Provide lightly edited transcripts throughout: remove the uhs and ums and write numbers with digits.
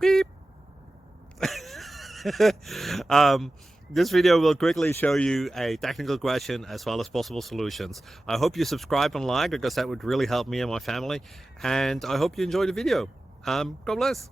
Beep. This video will quickly show you a technical question as well as possible solutions. I hope you subscribe and like, because that would really help me and my family. And I hope you enjoy the video. God bless.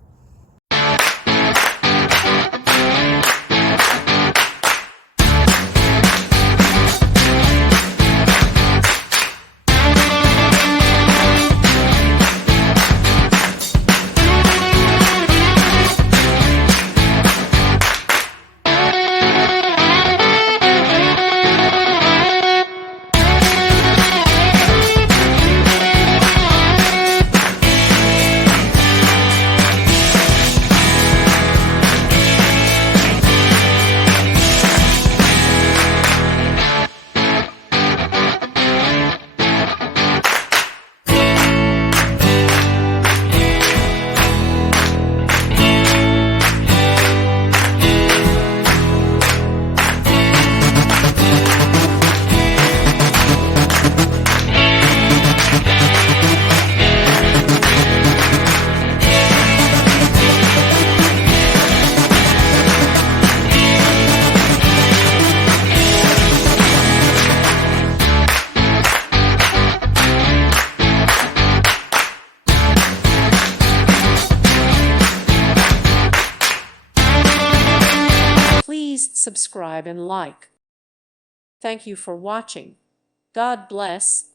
Please subscribe and like. Thank you for watching. God bless.